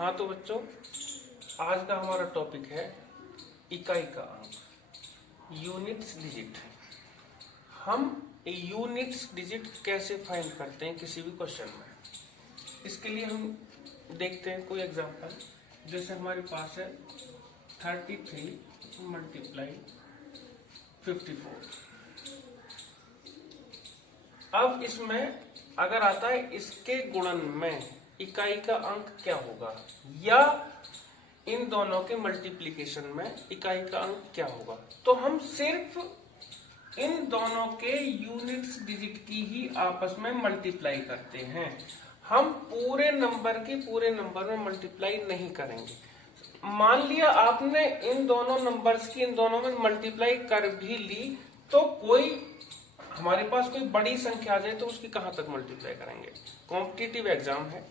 हाँ तो बच्चों, आज का हमारा टॉपिक है इकाई का अंक, यूनिट्स डिजिट। हम यूनिट्स डिजिट कैसे फाइंड करते हैं किसी भी क्वेश्चन में। इसके लिए हम देखते हैं कोई एग्जांपल। जैसे हमारे पास है 33 मल्टीप्लाई 54। अब इसमें अगर आता है इसके गुणन में इकाई का अंक क्या होगा, या इन दोनों के मल्टीप्लिकेशन में इकाई का अंक क्या होगा, तो हम सिर्फ इन दोनों के यूनिट्स डिजिट की ही आपस में मल्टीप्लाई करते हैं। हम पूरे नंबर में मल्टीप्लाई नहीं करेंगे। मान लिया आपने इन दोनों नंबर्स की इन दोनों में मल्टीप्लाई कर भी ली, तो कोई हमारे पास कोई बड़ी संख्या आ जाए तो उसकी कहां तक मल्टीप्लाई करेंगे। कॉम्पिटिटिव एग्जाम है,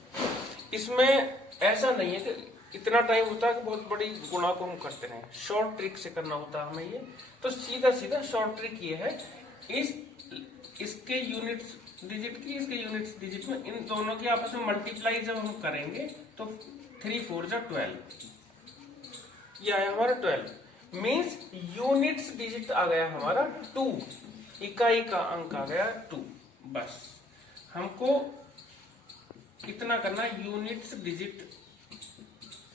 इसमें ऐसा नहीं है कि इतना टाइम होता है कि बहुत बड़ी गुणा को हम करते रहें। शॉर्ट ट्रिक से करना होता है हमें ये। तो सीधा शॉर्ट ट्रिक ये है, इसके यूनिट्स डिजिट की इसके यूनिट्स डिजिट में इन दोनों की आपस में मल्टीप्लाई जब हम करेंगे तो 3 4 जा 12, ये आया हमारा 12। मीन्स यूनिट्स डिजिट आ गया हमारा 2, इकाई का अंक आ गया 2। बस हमको इतना करना, यूनिट्स डिजिट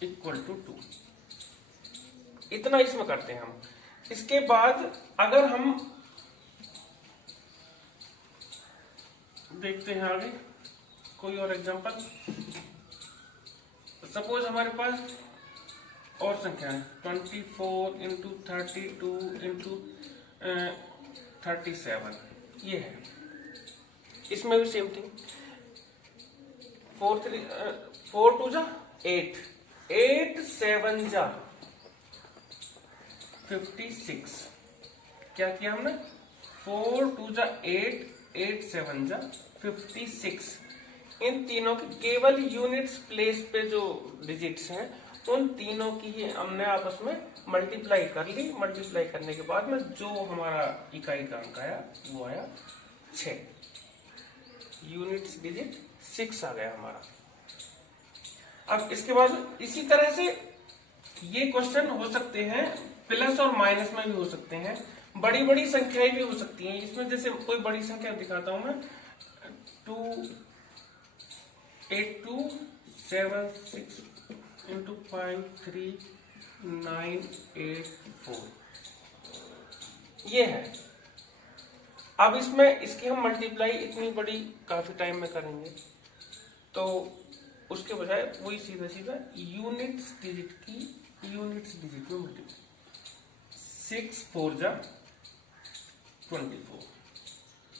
इक्वल टू 2, इतना इसमें करते हैं हम। इसके बाद अगर हम देखते हैं आगे कोई और एग्जांपल। सपोज हमारे पास और संख्या है 24 इंटू 32 इंटू 37, ये है। इसमें भी सेम थिंग, 4 2 जा 8, 8 7 जा 56। क्या किया हमने, 4 2 जा 8, 8 7 जा 56। इन तीनों के केवल यूनिट्स प्लेस पे जो डिजिट्स हैं उन तीनों की ही हमने आपस में मल्टीप्लाई कर ली। मल्टीप्लाई करने के बाद में जो हमारा इकाई का अंक आया वो आया 6। यूनिट्स डिजिट 6 आ गया हमारा। अब इसके बाद इसी तरह से ये क्वेश्चन हो सकते हैं, प्लस और माइनस में भी हो सकते हैं, बड़ी बड़ी संख्याएं भी हो सकती हैं इसमें। जैसे कोई बड़ी संख्या दिखाता हूं मैं, 2 8 2 7 6 इंटू 5 3 9 8 4, ये है। अब इसमें इसकी हम मल्टीप्लाई इतनी बड़ी काफी टाइम में करेंगे, तो उसके बजाय वही सीधा यूनिट्स डिजिट की यूनिट्स डिजिट में मल्टीप्लाई। 6 4 जा 24,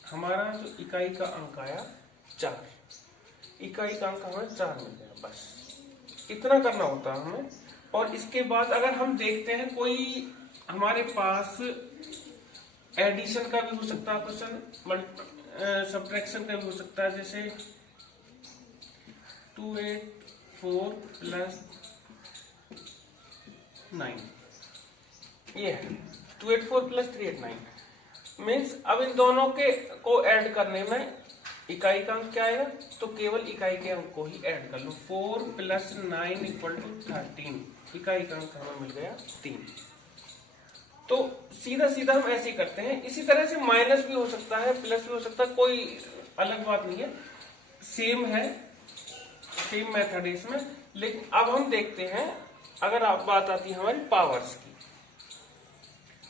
हमारा जो इकाई का अंक आया 4। इकाई का अंक हमें 4 मिल गया। बस इतना करना होता है हमें। और इसके बाद अगर हम देखते हैं कोई हमारे पास एडिशन का भी हो सकता है क्वेश्चन, सब्ट्रैक्शन का भी हो सकता है। जैसे 284 प्लस 9, ये है 284 प्लस 389। मीन्स अब इन दोनों के को ऐड करने में इकाई का अंक क्या आएगा, तो केवल इकाई के अंक को ही ऐड कर लो। 4 प्लस 9 इक्वल टू 13, इकाई का अंक हमें मिल गया 3। तो सीधा हम ऐसे ही करते हैं। इसी तरह से माइनस भी हो सकता है, प्लस भी हो सकता है, कोई अलग बात नहीं है, सेम है, सेम मेथड है इसमें। लेकिन अब हम देखते हैं, अगर आप बात आती है हमारी पावर्स की।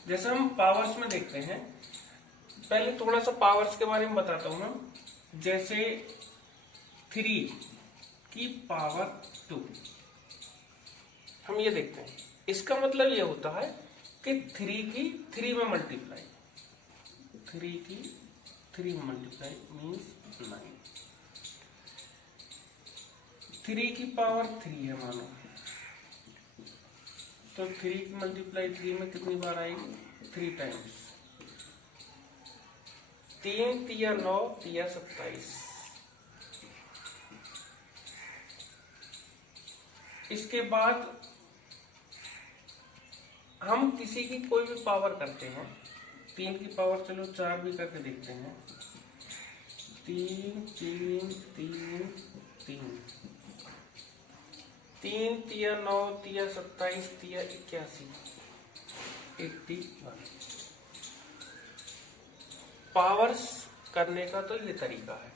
जैसे हम पावर्स में देखते हैं, पहले थोड़ा सा पावर्स के बारे में बताता हूं मैं। जैसे 3 की पावर 2, हम ये देखते हैं, इसका मतलब ये होता है कि 3 की 3 में मल्टीप्लाई, 3 की 3 में मल्टीप्लाई मीन्स 9। 3 की पावर 3 है मानो, तो 3 की मल्टीप्लाई 3 में कितनी बार आएगी, 3 टाइम्स। 3 तिया 9 तिया 27। इसके बाद हम किसी की कोई भी पावर करते हैं, 3 की पावर चलो 4 भी करके देखते हैं। 3 3 3 3 3 तिया 9 तिया 27 तिया 81 81। पावर्स करने का तो ये तरीका है।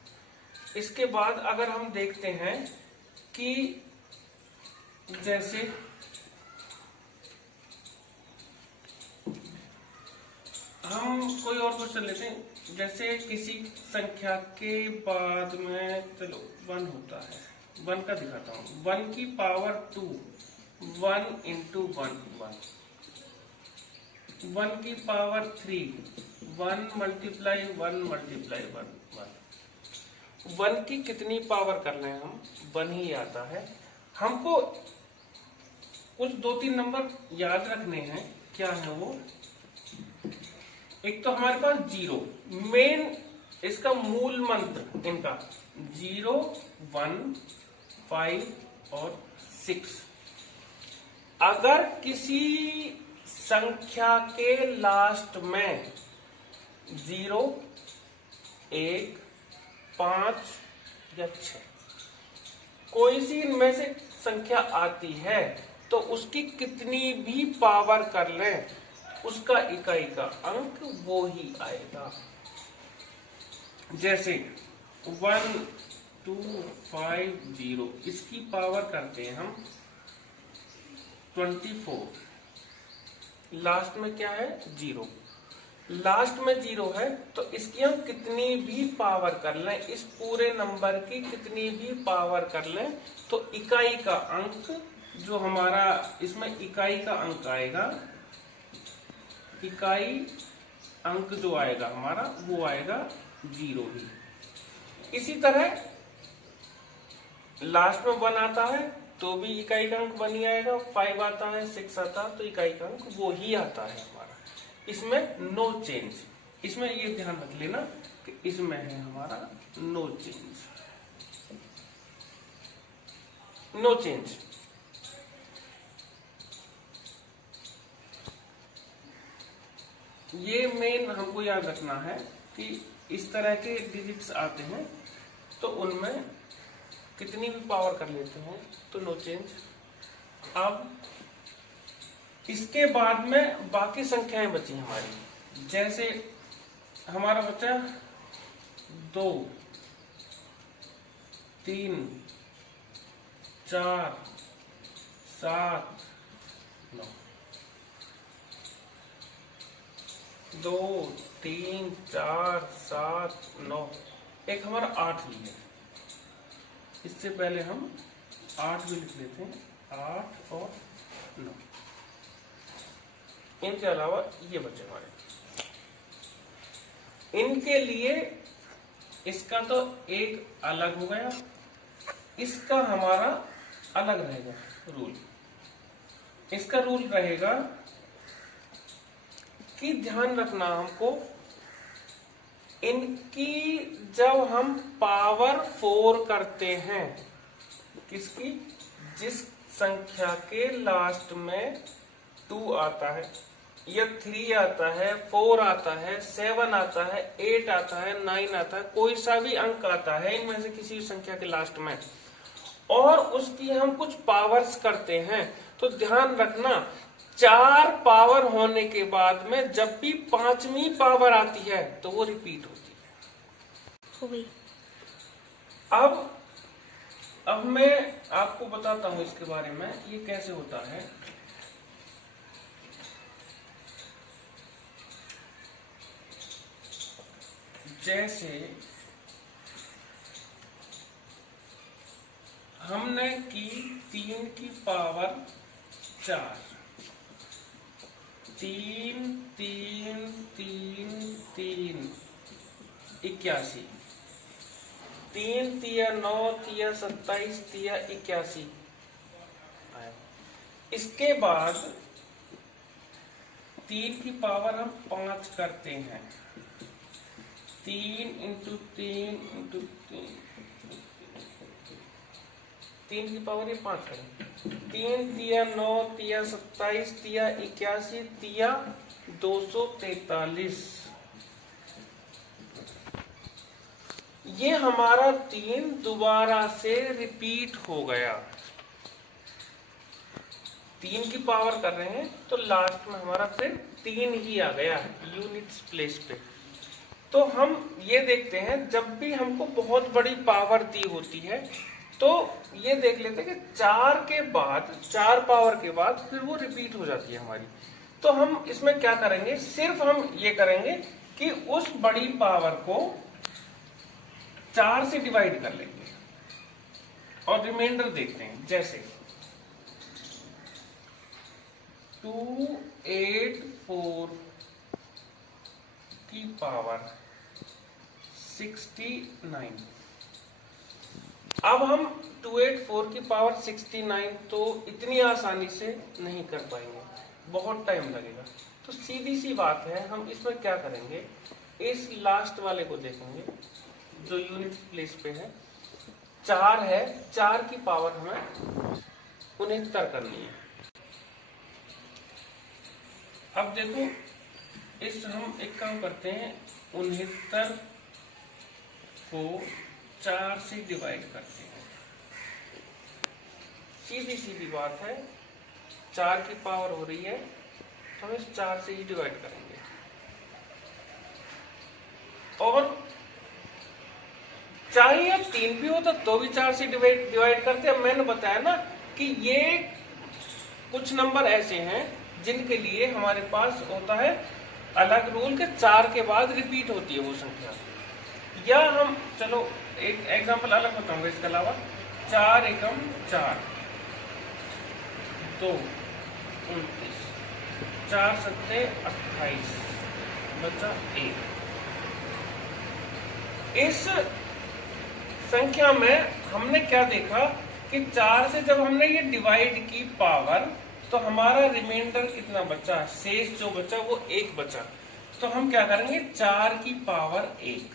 इसके बाद अगर हम देखते हैं कि जैसे हम कोई और क्वेश्चन लेते हैं, जैसे किसी संख्या के बाद में चलो 1 होता है, 1 का दिखाता हूं, 1 की पावर 2, 1 इंटू 1 1, 1 की पावर 3, 1 मल्टीप्लाई 1 मल्टीप्लाई 1 1। 1 की कितनी पावर कर रहे हैं हम, 1 ही आता है। हमको कुछ 2-3 नंबर याद रखने हैं। क्या है वो? एक तो हमारे पास 0, मेन इसका मूल मंत्र इनका 0 1 5 और 6। अगर किसी संख्या के लास्ट में 0 1 5 या 6 कोई सी इनमें से संख्या आती है तो उसकी कितनी भी पावर कर लें, उसका इकाई का अंक वो ही आएगा। जैसे 1 2 5 0, इसकी पावर करते हैं हम 24, लास्ट में क्या है 0, लास्ट में 0 है तो इसकी हम कितनी भी पावर कर लें, इस पूरे नंबर की कितनी भी पावर कर लें तो इकाई का अंक जो हमारा इसमें इकाई का अंक आएगा, इकाई अंक जो आएगा हमारा वो आएगा 0 ही। इसी तरह लास्ट में 1 आता है तो भी इकाई का अंक 1 ही आएगा, 5 आता है 6 आता है तो इकाई का अंक वो ही आता है हमारा। इसमें नो चेंज, इसमें ये ध्यान रख लेना कि इसमें है हमारा नो चेंज, नो चेंज। ये मेन हमको याद रखना है कि इस तरह के डिजिट्स आते हैं तो उनमें कितनी भी पावर कर लेते हैं तो नो चेंज। अब इसके बाद में बाकी संख्याएं बची हमारी, जैसे हमारा बचा 2 3 4 7 9, 2 3 4 7 9, एक हमारा 8 भी है। इससे पहले हम 8 भी लिख लेते हैं, 8 और 9। इनके अलावा ये बचे हमारे, इनके लिए इसका तो एक अलग हो गया, इसका हमारा अलग रहेगा रूल। इसका रूल रहेगा कि ध्यान रखना हमको, इनकी जब हम पावर 4 करते हैं, किसकी, जिस संख्या के लास्ट में 2 आता है या 3 आता है, 4 आता है, 7 आता है, 8 आता है, 9 आता है, कोई सा भी अंक आता है इनमें से किसी संख्या के लास्ट में, और उसकी हम कुछ पावर्स करते हैं, तो ध्यान रखना 4 पावर होने के बाद में जब भी 5वीं पावर आती है तो वो रिपीट होती है। हो गई। अब मैं आपको बताता हूं इसके बारे में, ये कैसे होता है। जैसे हमने की 3 की पावर 4, 3 3 3 3 81, 3 तिया 9 तिया 27 तिया 81। इसके बाद 3 की पावर हम 5 करते हैं, 3 इंटू 3 इंटू 3 की पावर ये 5 है, 3 तिया 9 तिया 27 तिया 81 तिया 243। ये हमारा 3 दोबारा से रिपीट हो गया। 3 की पावर कर रहे हैं तो लास्ट में हमारा फिर 3 ही आ गया यूनिट्स प्लेस पे। तो हम ये देखते हैं जब भी हमको बहुत बड़ी पावर दी होती है तो ये देख लेते हैं कि 4 के बाद 4 पावर के बाद फिर वो रिपीट हो जाती है हमारी। तो हम इसमें क्या करेंगे, सिर्फ हम ये करेंगे कि उस बड़ी पावर को 4 से डिवाइड कर लेंगे और रिमाइंडर देखते हैं। जैसे 284 की पावर 69। अब हम 284 की पावर 69 तो इतनी आसानी से नहीं कर पाएंगे, बहुत टाइम लगेगा। तो सीधी सी बात है, हम इसमें क्या करेंगे, इस लास्ट वाले को देखेंगे जो यूनिट प्लेस पे है। 4 है, 4 की पावर हमें 69 करनी है। अब देखो इस हम एक काम करते हैं, 69 को 4 से डिवाइड करते हैं। सीधी सीधी बात है, 4 की पावर हो रही है तो हम इस 4 से ही डिवाइड करेंगे। और चाहे अब 3 भी होता तो भी 4 से डिवाइड करते हैं। मैंने बताया ना कि ये कुछ नंबर ऐसे हैं जिनके लिए हमारे पास होता है अलग रूल के 4 के बाद रिपीट होती है वो संख्या। या हम चलो एक एग्जांपल अलग बताऊंगा इसके अलावा। 4 एकम 4, 2 29, 4 सत्ते 28, बचा 1। इस संख्या में हमने क्या देखा कि 4 से जब हमने ये डिवाइड की पावर तो हमारा रिमाइंडर कितना बचा, शेष जो बचा वो 1 बचा। तो हम क्या करेंगे, 4 की पावर 1,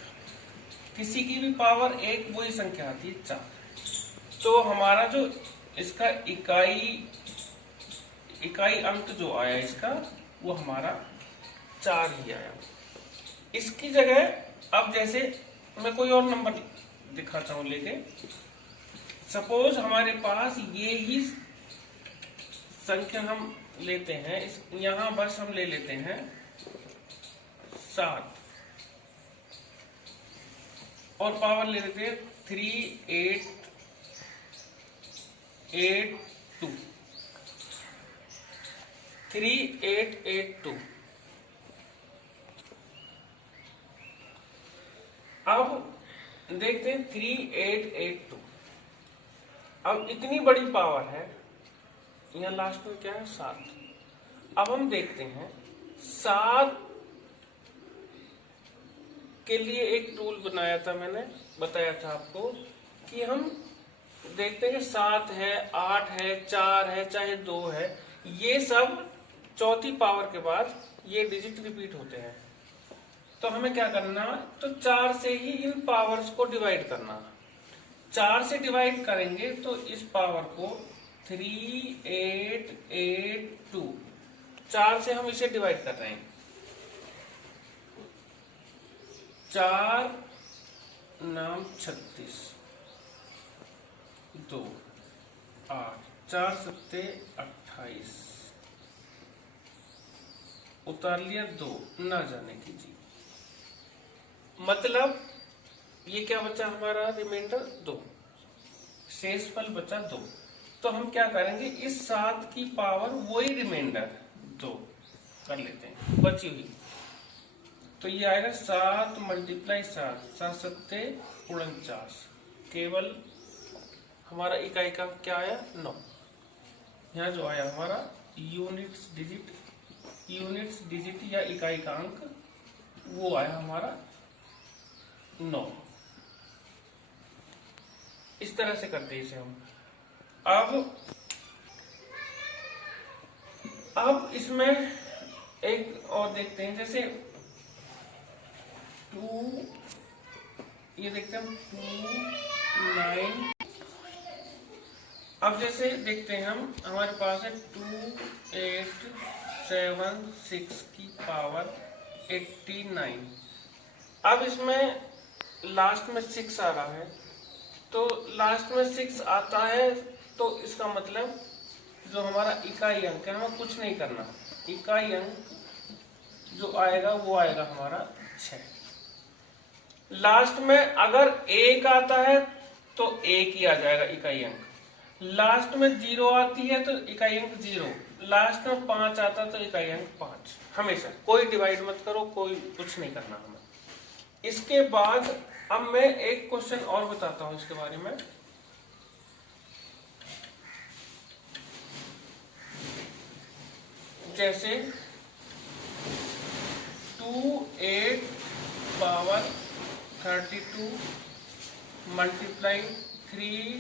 किसी की भी पावर 1 वही संख्या आती है 4। तो हमारा जो इसका इकाई अंक जो आया इसका वो हमारा 4 ही आया। इसकी जगह अब जैसे मैं कोई और नंबर दिखाता हूं लेके, सपोज हमारे पास ये ही संख्या हम लेते हैं, यहां बस हम ले लेते हैं 7 और पावर ले लेते हैं 3882। अब देखते हैं 3882। अब इतनी बड़ी पावर है, यहाँ लास्ट में क्या है 7। अब हम देखते हैं 7 के लिए एक रूल बनाया था, मैंने बताया था आपको कि हम देखते हैं 7 है, 8 है, 4 है, चाहे 2 है, ये सब चौथी पावर के बाद ये डिजिट रिपीट होते हैं। तो हमें क्या करना, तो 4 से ही इन पावर्स को डिवाइड करना। 4 से डिवाइड करेंगे तो इस पावर को 3882, 4 से हम इसे डिवाइड कर रहे हैं। 4 नाम 36, 2 8, 4 सत्ते 28, उतार लिया 2, ना जाने कीजिए। मतलब ये क्या बचा हमारा रिमाइंडर 2, शेषफल बचा 2। तो हम क्या करेंगे, इस 7 की पावर वही रिमाइंडर 2 कर लेते हैं बची हुई। तो ये आएगा 7 × 7, 7 सत्ते 49, केवल हमारा इकाई का क्या आया 9। यहाँ जो आया हमारा यूनिट्स डिजिट या इकाई का अंक वो आया हमारा 9। इस तरह से करते हैं इसे हम। अब इसमें एक और देखते हैं, जैसे 2, ये देखते हैं 2 9। अब जैसे देखते हैं हम, हमारे पास है 2876 की पावर 89। अब इसमें लास्ट में 6 आ रहा है, तो लास्ट में 6 आता है तो इसका मतलब जो हमारा इकाई अंक है हमें कुछ नहीं करना, इकाई अंक जो आएगा वो आएगा हमारा 6। लास्ट में अगर 1 आता है तो 1 ही आ जाएगा इकाई अंक, लास्ट में 0 आती है तो इकाई अंक 0, लास्ट में 5 आता है तो इकाई अंक 5। हमेशा कोई डिवाइड मत करो, कोई कुछ नहीं करना हमें। इसके बाद अब मैं एक क्वेश्चन और बताता हूं इसके बारे में। जैसे 2 8 32 मल्टीप्लाई 3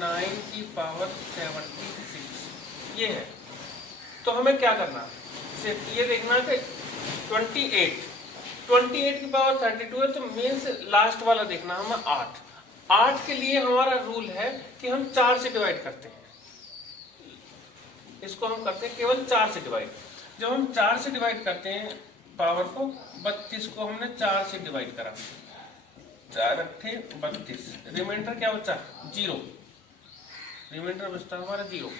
9 की पावर 76 ये है। तो हमें क्या करना है, सिर्फ ये देखना कि 28 की पावर 32 है तो मीन्स लास्ट वाला देखना हमें 8 के लिए हमारा रूल है कि हम 4 से डिवाइड करते हैं, इसको हम करते हैं केवल 4 से डिवाइड। जब हम 4 से डिवाइड करते हैं पावर को, 32 को हमने 4 से डिवाइड करा, 4 अट्ठे 32, रिमाइंडर क्या बचा 0, रिमाइंडर बचता हमारा 0।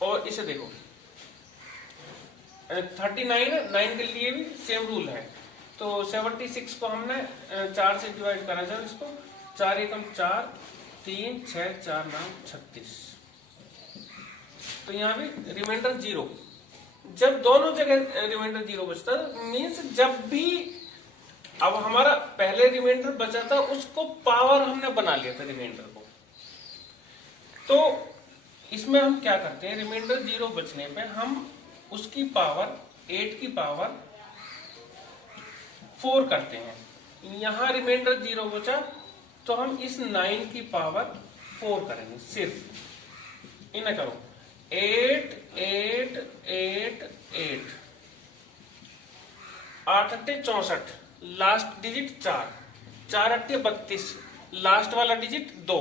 और इसे देखो 39 9 के लिए भी सेम रूल है, तो 76 को हमने 4 से डिवाइड करा, जब इसको 4 एकम 4 3 6 4 9 36, तो यहाँ भी रिमाइंडर 0। जब दोनों जगह रिमाइंडर 0 बचता है मीन्स जब भी अब हमारा पहले रिमाइंडर बचा था उसको पावर हमने बना लिया था रिमाइंडर को, तो इसमें हम क्या करते हैं, रिमाइंडर 0 बचने पे हम उसकी पावर 8 की पावर 4 करते हैं। यहां रिमाइंडर 0 बचा तो हम इस 9 की पावर 4 करेंगे, सिर्फ इन्हें करो 8 8 8 8 8 अट्ठे 64, लास्ट डिजिट 4 4 अट्ठे 32, लास्ट वाला डिजिट 2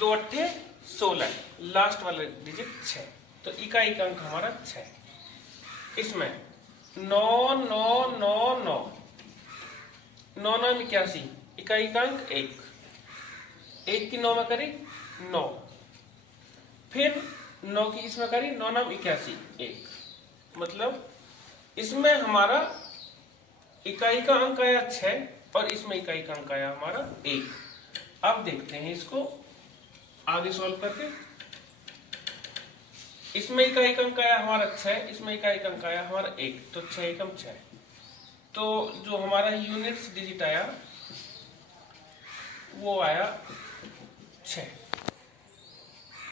2 अट्ठे 16, लास्ट वाला डिजिट 6, तो इकाई का अंक हमारा 6। इसमें 9 9 9 9 9 9 81, इकाई का अंक 1 की 9 में करी 9, फिर 9 की इसमें करी 9 9 81 1, मतलब इसमें हमारा इकाई का अंक आया 6 और इसमें इकाई का अंक आया हमारा 1। अब देखते हैं इसको आगे सॉल्व करके। इसमें इकाई का अंक आया हमारा 6, इसमें इकाई का अंक आया हमारा 1, तो 6 एकम 6, तो जो हमारा यूनिट्स डिजिट आया वो आया 6।